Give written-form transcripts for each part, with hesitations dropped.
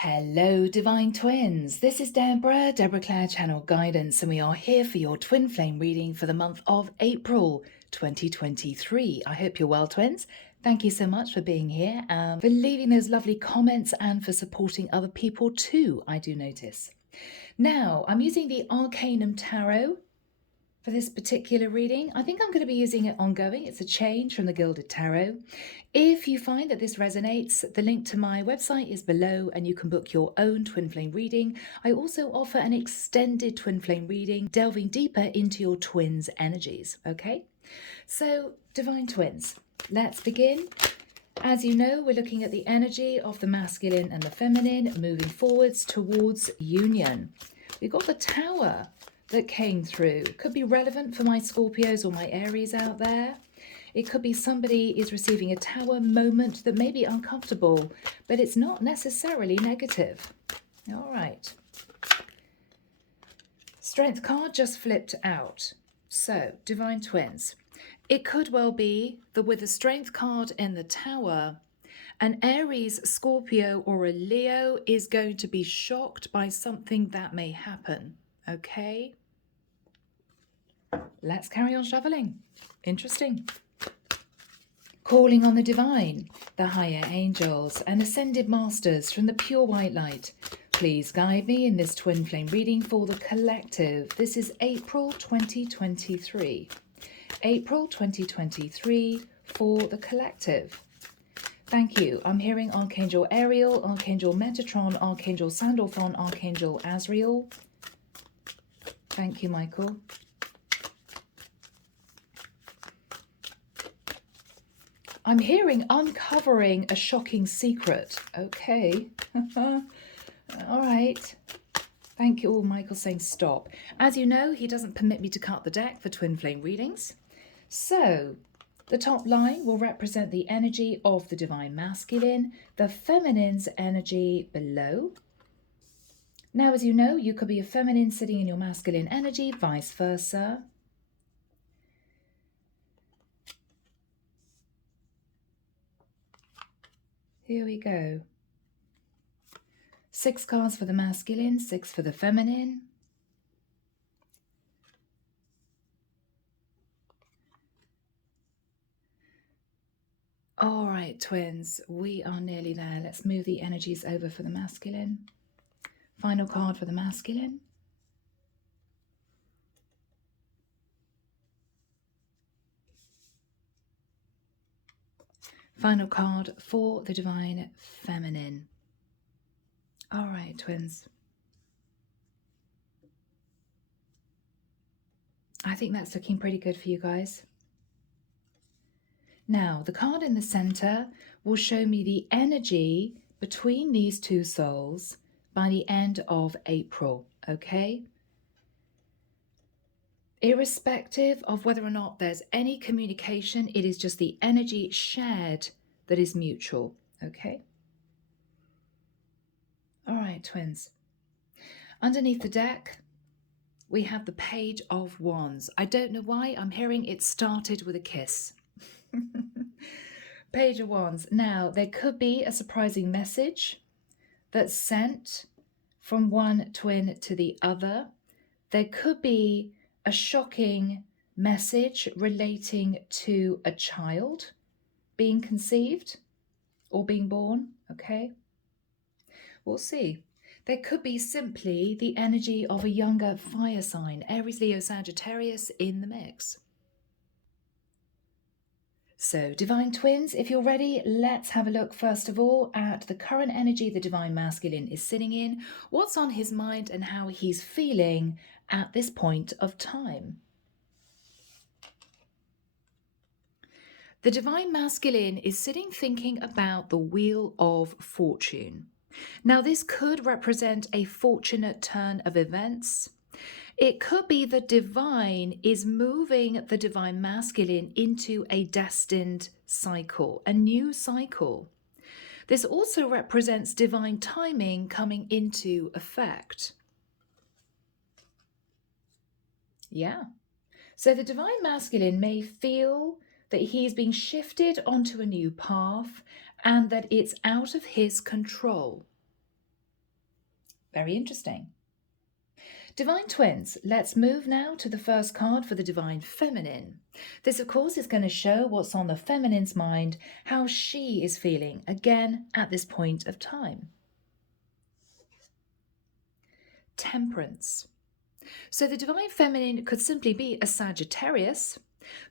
Hello, Divine Twins. This is Deborah, Clare Channel Guidance, and we are here for your twin flame reading for the month of April 2023. I hope you're well, twins. Thank you so much for being here, for leaving those lovely comments, and for supporting other people too, I do notice. Now, I'm using the Arcanum Tarot for this particular reading. I think I'm going to be using it ongoing. It's a change from the Gilded Tarot. If you find that this resonates, the link to my website is below and you can book your own twin flame reading. I also offer an extended twin flame reading, delving deeper into your twins' energies, okay? So, Divine Twins, let's begin. As you know, we're looking at the energy of the masculine and the feminine moving forwards towards union. We've got the Tower that came through. Could be relevant for my Scorpios or my Aries out there. It could be somebody is receiving a Tower moment that may be uncomfortable, but it's not necessarily negative. All right. Strength card just flipped out. So, Divine Twins, it could well be that with the Strength card in the Tower, an Aries, Scorpio, or a Leo is going to be shocked by something that may happen. Okay? Let's carry on shuffling. Interesting. Calling on the divine, the higher angels, and ascended masters from the pure white light. Please guide me in this twin flame reading for the collective. This is April 2023. April 2023 for the collective. Thank you. I'm hearing Archangel Ariel, Archangel Metatron, Archangel Sandalphon, Archangel Azrael. Thank you, Michael. I'm hearing uncovering a shocking secret. Okay. All right. Thank you. Oh, Michael's saying stop. As you know, he doesn't permit me to cut the deck for twin flame readings. So, the top line will represent the energy of the divine masculine, the feminine's energy below. Now, as you know, you could be a feminine sitting in your masculine energy, vice versa. Here we go. 6 cards for the masculine, 6 for the feminine. All right, twins, we are nearly there. Let's move the energies over for the masculine. Final card for the masculine. Final card for the divine feminine. All right, twins. I think that's looking pretty good for you guys. Now, the card in the center will show me the energy between these two souls by the end of April, okay? Irrespective of whether or not there's any communication, it is just the energy shared that is mutual, okay? All right, twins. Underneath the deck, we have the Page of Wands. I don't know why I'm hearing it started with a kiss. Page of Wands. Now, there could be a surprising message that's sent from one twin to the other. There could be a shocking message relating to a child being conceived or being born, okay? We'll see. There could be simply the energy of a younger fire sign, Aries, Leo, Sagittarius in the mix. So, Divine Twins, if you're ready, let's have a look first of all at the current energy the Divine Masculine is sitting in, what's on his mind and how he's feeling at this point of time. The Divine Masculine is sitting thinking about the Wheel of Fortune. Now, this could represent a fortunate turn of events. It could be the divine is moving the divine masculine into a destined cycle, a new cycle. This also represents divine timing coming into effect. Yeah. So the divine masculine may feel that he's being shifted onto a new path and that it's out of his control. Very interesting. Divine Twins, let's move now to the first card for the Divine Feminine. This, of course, is going to show what's on the feminine's mind, how she is feeling, again, at this point of time. Temperance. So the Divine Feminine could simply be a Sagittarius,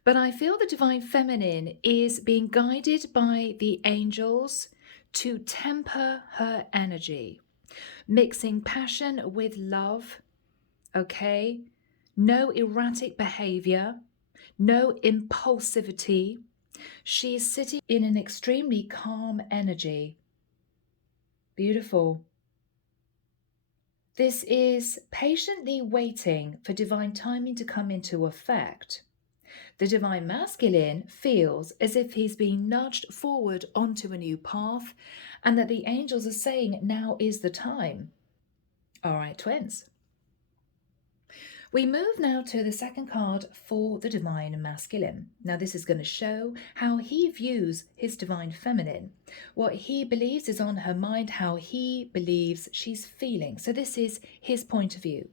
but I feel the Divine Feminine is being guided by the angels to temper her energy, mixing passion with love. Okay, no erratic behavior, no impulsivity. She is sitting in an extremely calm energy. Beautiful. This is patiently waiting for divine timing to come into effect. The Divine Masculine feels as if he's being nudged forward onto a new path and that the angels are saying now is the time. All right, twins. We move now to the second card for the Divine Masculine. Now this is going to show how he views his Divine Feminine, what he believes is on her mind, how he believes she's feeling. So this is his point of view.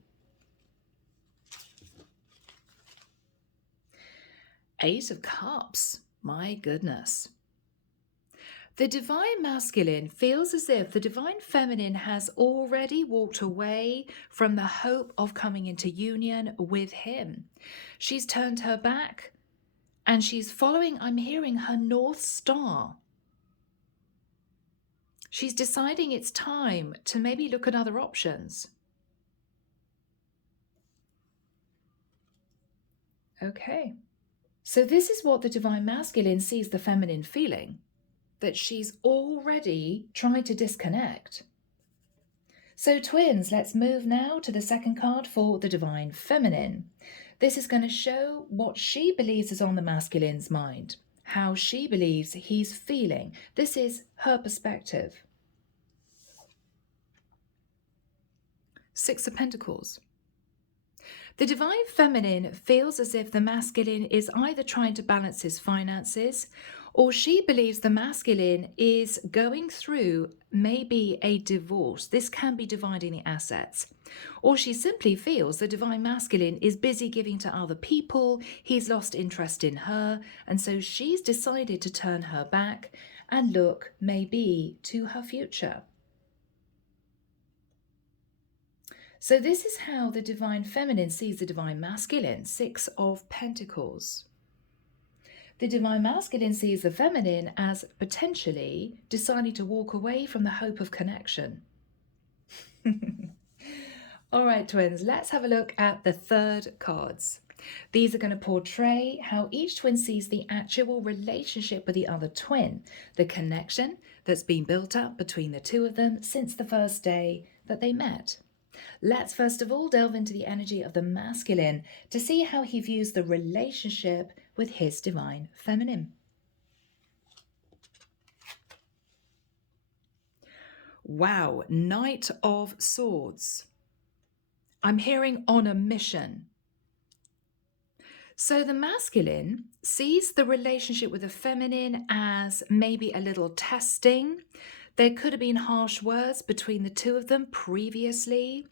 Ace of Cups. My goodness. The Divine Masculine feels as if the Divine Feminine has already walked away from the hope of coming into union with him. She's turned her back and she's following, I'm hearing, her North Star. She's deciding it's time to maybe look at other options. Okay. So this is what the Divine Masculine sees the Feminine feeling, that she's already tried to disconnect. So twins, let's move now to the second card for the Divine Feminine. This is going to show what she believes is on the masculine's mind, how she believes he's feeling. This is her perspective. Six of Pentacles. The Divine Feminine feels as if the masculine is either trying to balance his finances, or she believes the masculine is going through maybe a divorce. This can be dividing the assets. Or she simply feels the Divine Masculine is busy giving to other people, he's lost interest in her, and so she's decided to turn her back and look maybe to her future. So this is how the Divine Feminine sees the Divine Masculine, Six of Pentacles. The Divine Masculine sees the Feminine as potentially deciding to walk away from the hope of connection. All right, twins, let's have a look at the third cards. These are going to portray how each twin sees the actual relationship with the other twin, the connection that's been built up between the two of them since the first day that they met. Let's first of all delve into the energy of the masculine to see how he views the relationship with his Divine Feminine. Wow, Knight of Swords. I'm hearing on a mission. So the masculine sees the relationship with the feminine as maybe a little testing. There could have been harsh words between the two of them previously.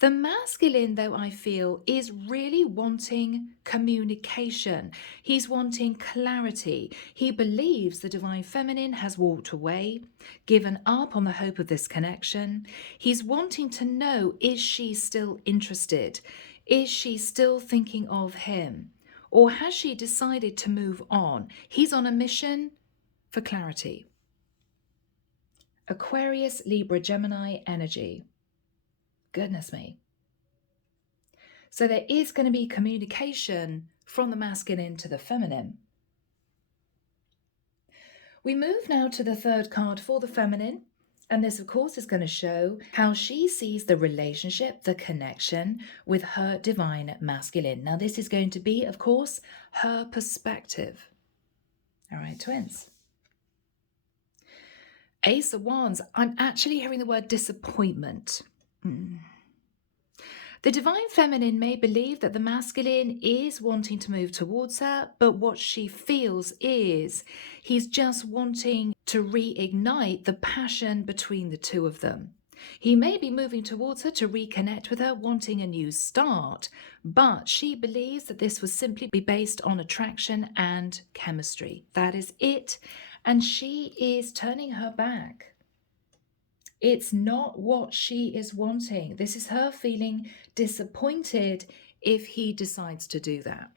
The masculine, though, I feel, is really wanting communication. He's wanting clarity. He believes the Divine Feminine has walked away, given up on the hope of this connection. He's wanting to know, is she still interested? Is she still thinking of him? Or has she decided to move on? He's on a mission for clarity. Aquarius, Libra, Gemini energy. Goodness me. So there is going to be communication from the masculine to the feminine. We move now to the third card for the feminine. And this, of course, is going to show how she sees the relationship, the connection with her Divine Masculine. Now, this is going to be, of course, her perspective. All right, twins. Ace of Wands. I'm actually hearing the word disappointment. The Divine Feminine may believe that the masculine is wanting to move towards her, but what she feels is he's just wanting to reignite the passion between the two of them. He may be moving towards her to reconnect with her, wanting a new start, but she believes that this will simply be based on attraction and chemistry. That is it, and she is turning her back. It's not what she is wanting. This is her feeling disappointed if he decides to do that.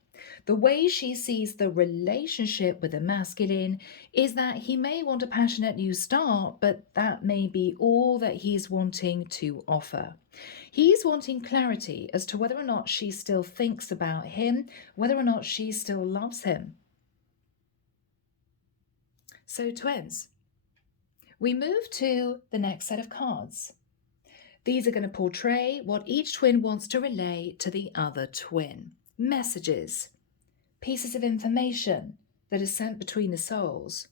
The way she sees the relationship with the masculine is that he may want a passionate new start, but that may be all that he's wanting to offer. He's wanting clarity as to whether or not she still thinks about him, whether or not she still loves him. So, twins, we move to the next set of cards. These are going to portray what each twin wants to relay to the other twin. Messages, pieces of information that is sent between the souls.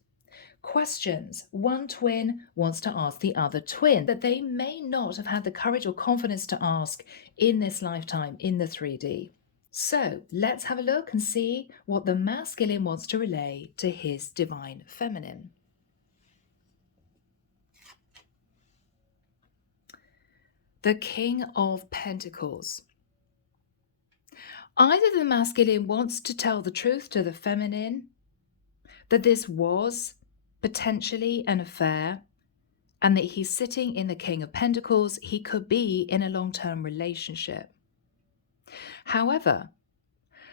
Questions one twin wants to ask the other twin that they may not have had the courage or confidence to ask in this lifetime in the 3D. So let's have a look and see what the masculine wants to relay to his divine feminine. The King of Pentacles. Either the masculine wants to tell the truth to the feminine, that this was potentially an affair, and that he's sitting in the King of Pentacles. He could be in a long-term relationship. However,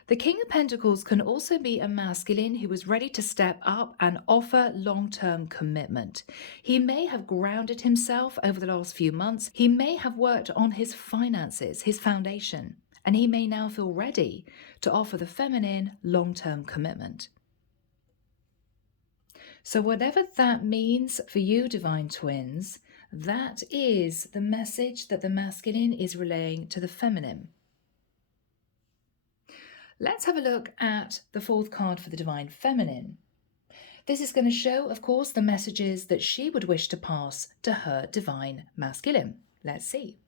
the King of Pentacles can also be a masculine who is ready to step up and offer long-term commitment. He may have grounded himself over the last few months. He may have worked on his finances, his foundation, and he may now feel ready to offer the feminine long-term commitment. So whatever that means for you, divine twins, that is the message that the masculine is relaying to the feminine. Let's have a look at the fourth card for the divine feminine. This is going to show, of course, the messages that she would wish to pass to her divine masculine. Let's see.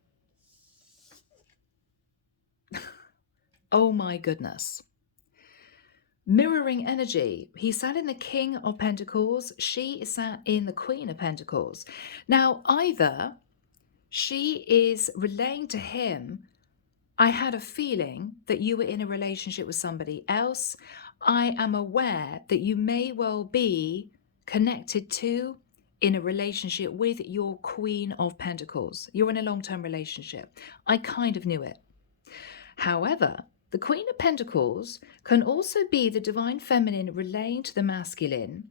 Oh my goodness. Mirroring energy. He sat in the King of Pentacles. She sat in the Queen of Pentacles. Now, either she is relaying to him, I had a feeling that you were in a relationship with somebody else. I am aware that you may well be connected to, in a relationship with your Queen of Pentacles. You're in a long-term relationship. I kind of knew it. However, the Queen of Pentacles can also be the divine feminine relaying to the masculine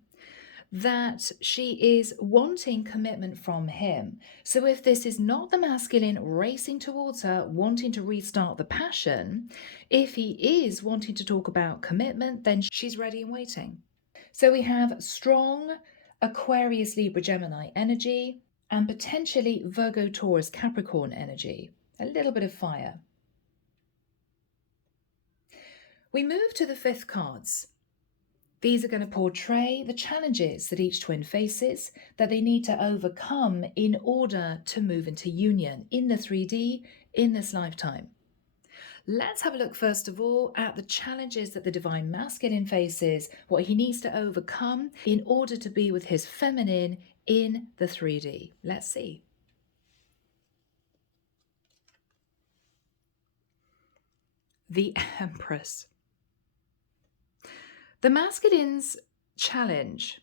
that she is wanting commitment from him. So if this is not the masculine racing towards her, wanting to restart the passion, if he is wanting to talk about commitment, then she's ready and waiting. So we have strong Aquarius, Libra, Gemini energy and potentially Virgo, Taurus, Capricorn energy. A little bit of fire. We move to the fifth cards. These are going to portray the challenges that each twin faces, that they need to overcome in order to move into union in the 3D in this lifetime. Let's have a look first of all at the challenges that the divine masculine faces, what he needs to overcome in order to be with his feminine in the 3D. Let's see. The Empress. The masculine's challenge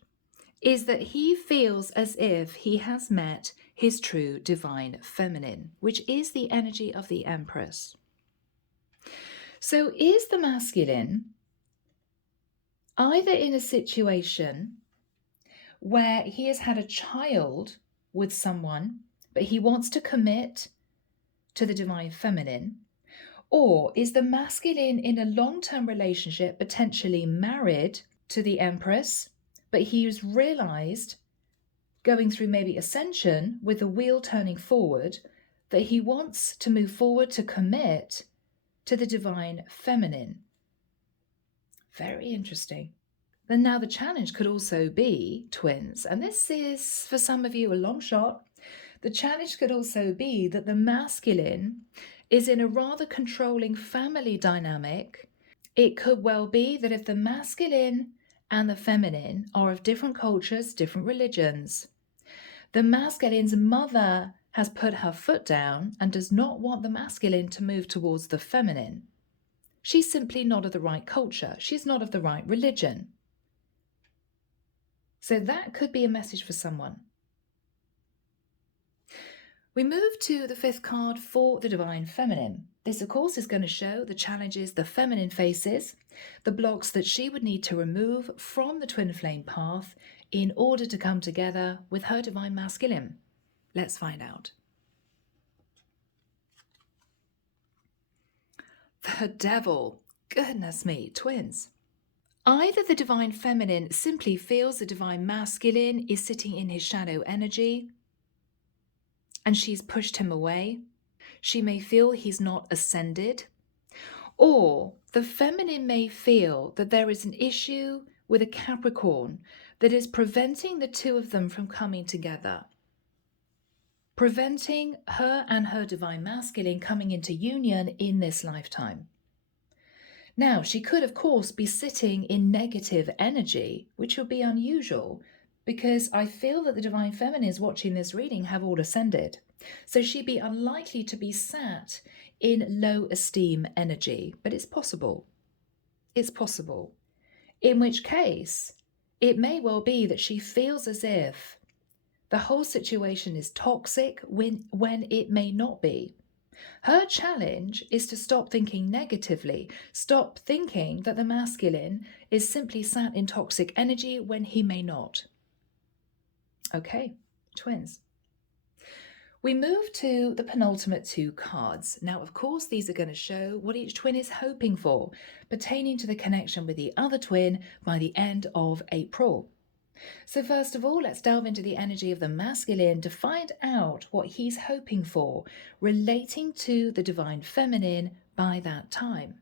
is that he feels as if he has met his true divine feminine, which is the energy of the Empress. So is the masculine either in a situation where he has had a child with someone, but he wants to commit to the divine feminine, or is the masculine in a long-term relationship, potentially married to the Empress, but he's realized, going through maybe ascension with the wheel turning forward, that he wants to move forward to commit to the divine feminine. Very interesting. Then now the challenge could also be, twins, and this is for some of you a long shot, the challenge could also be that the masculine is in a rather controlling family dynamic. It could well be that if the masculine and the feminine are of different cultures, different religions, the masculine's mother has put her foot down and does not want the masculine to move towards the feminine. She's simply not of the right culture. She's not of the right religion. So that could be a message for someone. We move to the fifth card for the Divine Feminine. This, of course, is going to show the challenges the feminine faces, the blocks that she would need to remove from the twin flame path in order to come together with her Divine Masculine. Let's find out. The Devil. Goodness me, twins. Either the Divine Feminine simply feels the Divine Masculine is sitting in his shadow energy and she's pushed him away. She may feel he's not ascended. Or the feminine may feel that there is an issue with a Capricorn that is preventing the two of them from coming together, preventing her and her Divine Masculine coming into union in this lifetime. Now, she could, of course, be sitting in negative energy, which would be unusual, because I feel that the Divine Feminines watching this reading have all ascended. So she'd be unlikely to be sat in low esteem energy, but it's possible. It's possible. In which case, it may well be that she feels as if the whole situation is toxic when it may not be. Her challenge is to stop thinking negatively, stop thinking that the masculine is simply sat in toxic energy when he may not. Okay, twins. We move to the penultimate two cards. Now, of course, these are going to show what each twin is hoping for, pertaining to the connection with the other twin by the end of April. So first of all, let's delve into the energy of the masculine to find out what he's hoping for relating to the Divine Feminine by that time.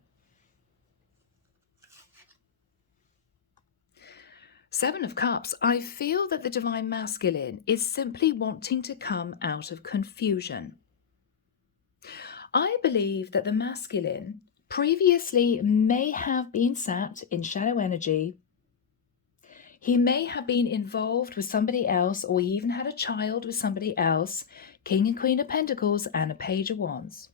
Seven of Cups. I feel that the Divine Masculine is simply wanting to come out of confusion. I believe that the masculine previously may have been sat in shadow energy. He may have been involved with somebody else, or he even had a child with somebody else, King and Queen of Pentacles and a Page of Wands.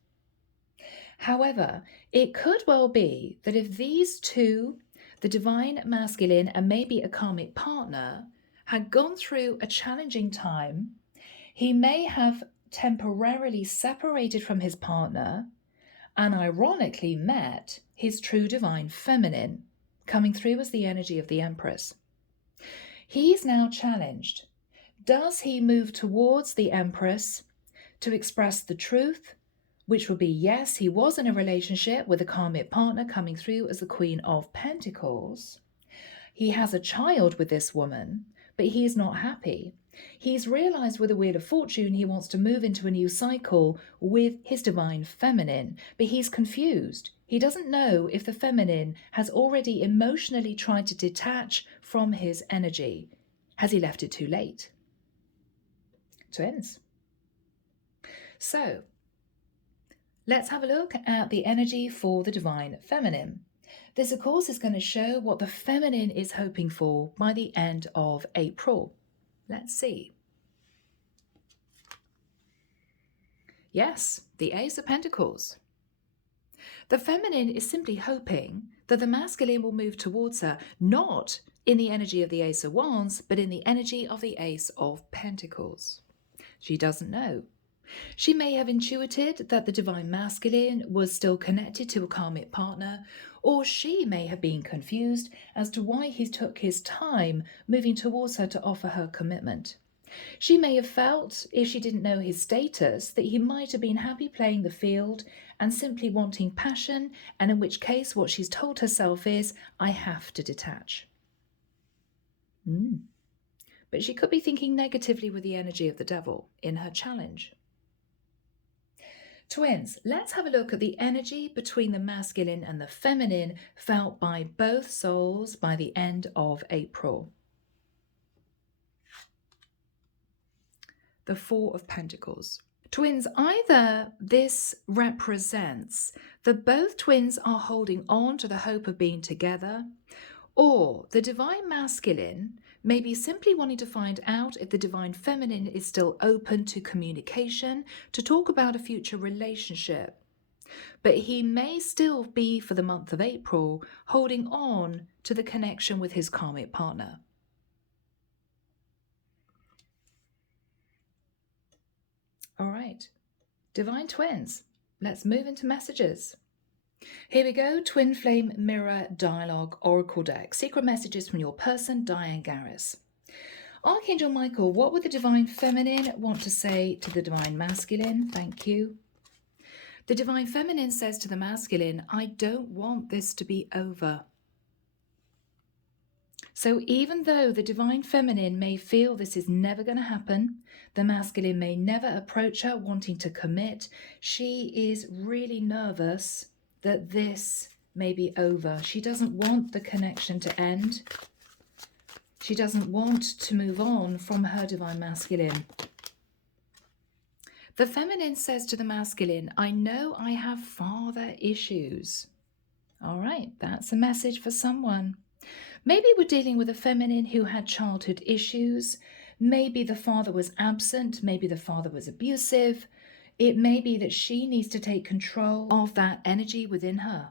However, it could well be that if these two, the Divine Masculine and maybe a karmic partner, had gone through a challenging time, he may have temporarily separated from his partner and ironically met his true Divine Feminine, coming through as the energy of the Empress. He's now challenged. Does he move towards the Empress to express the truth, which would be yes, he was in a relationship with a karmic partner coming through as the Queen of Pentacles. He has a child with this woman, but he's not happy. He's realized with the Wheel of Fortune he wants to move into a new cycle with his Divine Feminine, but he's confused. He doesn't know if the feminine has already emotionally tried to detach from his energy. Has he left it too late? Twins. So, let's have a look at the energy for the Divine Feminine. This, of course, is going to show what the feminine is hoping for by the end of April. Let's see. Yes, the Ace of Pentacles. The feminine is simply hoping that the masculine will move towards her, not in the energy of the Ace of Wands, but in the energy of the Ace of Pentacles. She doesn't know. She may have intuited that the Divine Masculine was still connected to a karmic partner, or she may have been confused as to why he took his time moving towards her to offer her commitment. She may have felt, if she didn't know his status, that he might have been happy playing the field and simply wanting passion, and in which case what she's told herself is, I have to detach. But she could be thinking negatively with the energy of the Devil in her challenge. Twins, let's have a look at the energy between the masculine and the feminine felt by both souls by the end of April. The Four of Pentacles. Twins, either this represents that both twins are holding on to the hope of being together, Or the divine masculine may be simply wanting to find out if the divine feminine is still open to communication, to talk about a future relationship. But he may still be, for the month of April, holding on to the connection with his karmic partner. All right, divine twins, let's move into messages. Here we go, Twin Flame Mirror Dialogue Oracle Deck. Secret messages from your person, Diane Garris. Archangel Michael, what would the divine feminine want to say to the divine masculine? Thank you. The divine feminine says to the masculine, I don't want this to be over. So even though the divine feminine may feel this is never going to happen, the masculine may never approach her wanting to commit, she is really nervous that this may be over. She doesn't want the connection to end. She doesn't want to move on from her divine masculine. The feminine says to the masculine, I know I have father issues. All right, that's a message for someone. Maybe we're dealing with a feminine who had childhood issues. Maybe the father was absent. Maybe the father was abusive. It may be that she needs to take control of that energy within her.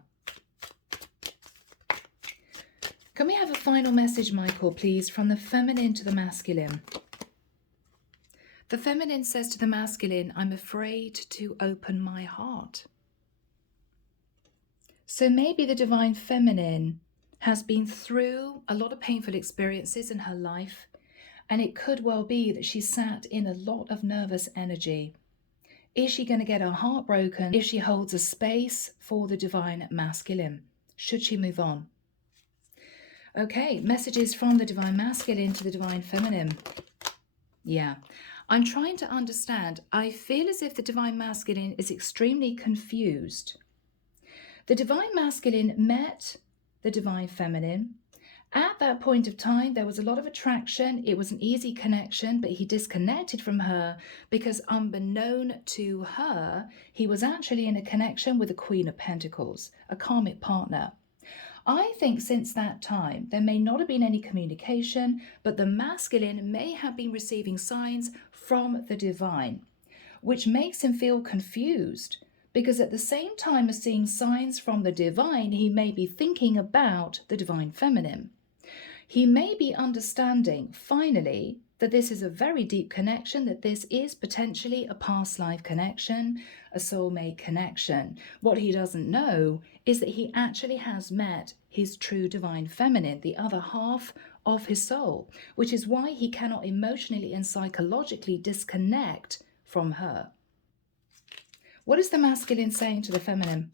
Can we have a final message, Michael, please, from the feminine to the masculine? The feminine says to the masculine, I'm afraid to open my heart. So maybe the divine feminine has been through a lot of painful experiences in her life, and it could well be that she sat in a lot of nervous energy. Is she going to get her heart broken if she holds a space for the divine masculine? Should she move on? Okay, messages from the divine masculine to the divine feminine. Yeah, I'm trying to understand. I feel as if the divine masculine is extremely confused. The divine masculine met the divine feminine. At that point of time, there was a lot of attraction. It was an easy connection, but he disconnected from her because unbeknown to her, he was actually in a connection with the Queen of Pentacles, a karmic partner. I think since that time, there may not have been any communication, but the masculine may have been receiving signs from the divine, which makes him feel confused. Because at the same time as seeing signs from the divine, he may be thinking about the divine feminine. He may be understanding, finally, that this is a very deep connection, that this is potentially a past life connection, a soulmate connection. What he doesn't know is that he actually has met his true divine feminine, the other half of his soul, which is why he cannot emotionally and psychologically disconnect from her. What is the masculine saying to the feminine?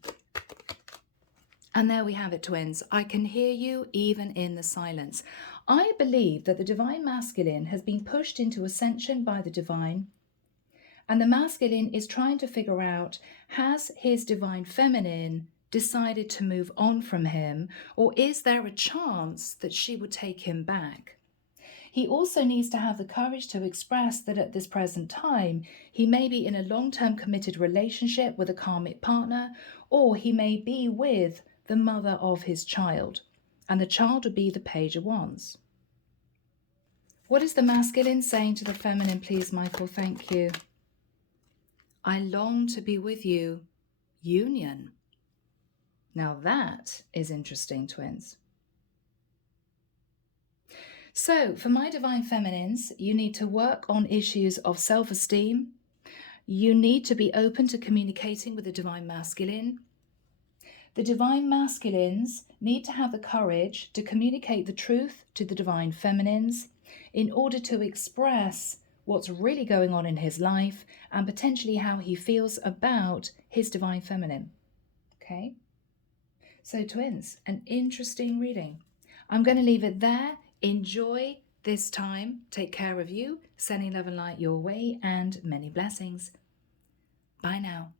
And there we have it, twins. I can hear you even in the silence. I believe that the divine masculine has been pushed into ascension by the divine, and the masculine is trying to figure out, has his divine feminine decided to move on from him, or is there a chance that she would take him back? He also needs to have the courage to express that at this present time, he may be in a long-term committed relationship with a karmic partner, or he may be with the mother of his child, and the child would be the Page of Wands. What is the masculine saying to the feminine, please, Michael? Thank you. I long to be with you. Union. Now that is interesting, twins. So for my divine feminines, you need to work on issues of self-esteem. You need to be open to communicating with the divine masculine. The divine masculines need to have the courage to communicate the truth to the divine feminines in order to express what's really going on in his life and potentially how he feels about his divine feminine. Okay? So twins, an interesting reading. I'm going to leave it there. Enjoy this time. Take care of you. Sending love and light your way and many blessings. Bye now.